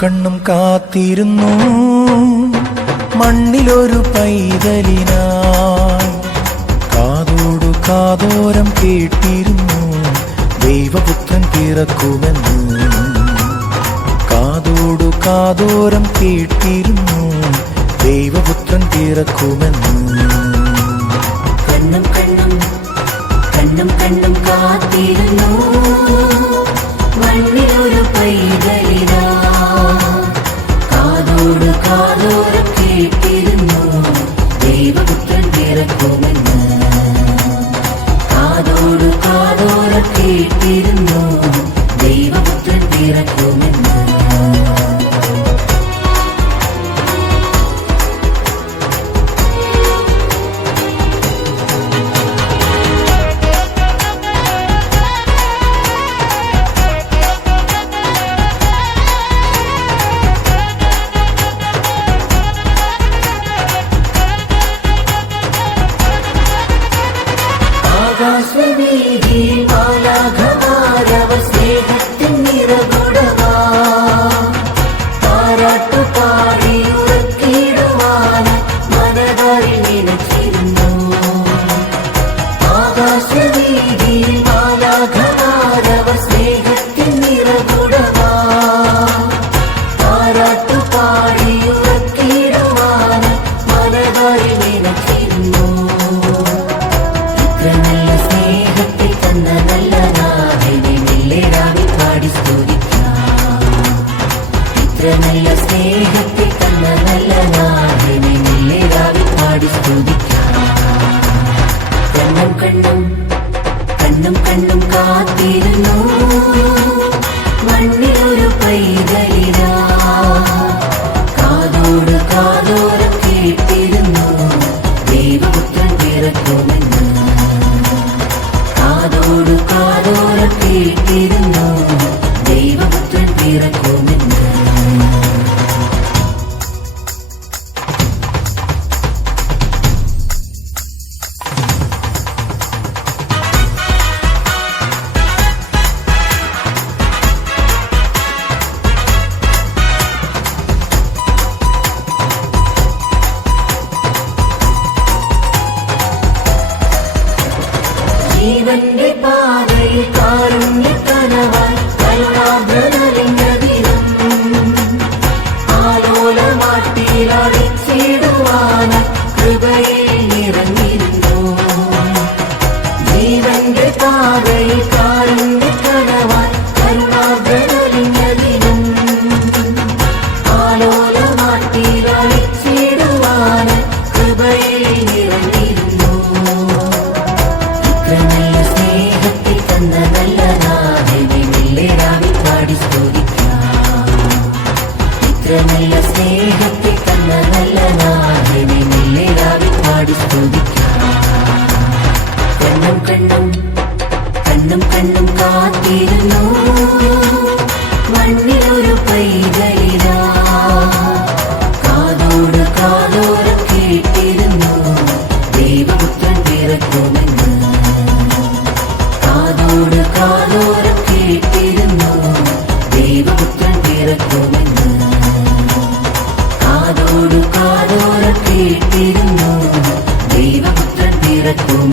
കണ്ണും കാത്തിരുന്നു മണ്ണിലൊരു പൈതലിനായി. കാതോടു കാതോരം കേട്ടിരുന്നു ദൈവപുത്രൻ പിറക്കുമെന്ന്. കാതോടു കാതോരം കേട്ടിരുന്നു ദൈവപുത്രൻ പിറക്കുമെന്ന്. കണ്ണും കണ്ണും കണ്ണും കണ്ണും കാത്തിരുന്നു മണ്ണിലൊരു പൈതലിനാ. കാതോട് കാതോരം കേട്ടിരുന്നു ദൈവപുത്രൻ പിറക്കുമെന്ന്. കാതോട് കാതോരം കേട്ടിരുന്നു ദൈവപുത്രൻ പിറക്കുമെന്ന്. ആകാശവീതിയിൽ മാലാഖമാരവർ സ്നേഹത്തിൻ നിറകുടമാ. താരാട്ടുപാടി ഉറക്കിടുവാൻ മനതാരിൽ നിലച്ചിരുന്നു. ആകാശവീതിയിൽ മാലാഖമാരവർ സ്നേഹത്തിൻ നിറകുടമാ. താരാട്ടുപാടി ഉറക്കിടുവാൻ മനതാരിൽ നിലച്ചിരുന്നു. നല്ല സ്നേഹത്തിൽ തന്ന നല്ല നാഥനെ മെല്ലെരാവി പാടി സ്തുതിക്കാം. ഇത്ര നല്ല സ്നേഹത്തിൽ തന്ന നല്ല നാഥനെ മെല്ലെരാവി പാടി സ്തുതിക്കാം. കണ്ണും കണ്ണും കണ്ണും കണ്ണും കാത്തിരുന്നു മണ്ണിലൊരു പൈതലിനാ. കാതോട് കാതോരം കേട്ടിരുന്നു ദൈവപുത്രൻ പിറക്കുമെന്ന്. കാതോട് കാതോരം കേട്ടിരുന്നു ദൈവപുത്രൻ പിറക്കുമെന്ന്. ജീവന്റെ പാതയിൽ കാരുണ്യക്കനവാൻ കരുണാഭരലിംഗ ദിനം. ആലോലമാട്ടിയിലടിച്ചിടുവാൻ കൃപയിൽ നിറഞ്ഞിരുന്നു. ജീവന്റെ പാതയിൽ കാരുണ്യക്കനവാൻ കരുണാഭരലിംഗ ദിനം. ആലോലമാട്ടിയിലടിച്ചിടുവാൻ കൃപയിൽ നിറഞ്ഞിരുന്നു. നല്ല സ്നേഹത്തിൽ തന്ന നല്ല നാഥനെ മെല്ലെരാവി പാടി സ്തുതിക്കാം. ഇത്ര നല്ല സ്നേഹത്തിൽ തന്ന നല്ല നാഥനെ മെല്ലെരാവി പാടി സ്തുതിക്കാം. കണ്ണും കണ്ണും കണ്ണും കണ്ണും കാത്തിരുന്നു മണ്ണിലൊരു പൈതലിനാ. കാതോട് കാതോരം കേട്ടിരുന്നു ദൈവപുത്രൻ പിറക്കുമെന്ന്. കാതോട് കാതോരം കേട്ടിരുന്നു ദൈവപുത്രൻ പിറക്കുമെന്ന്. കാതോട് കാതോരം കേട്ടിരുന്നു ദൈവപുത്രൻ പിറക്കുമെന്ന്.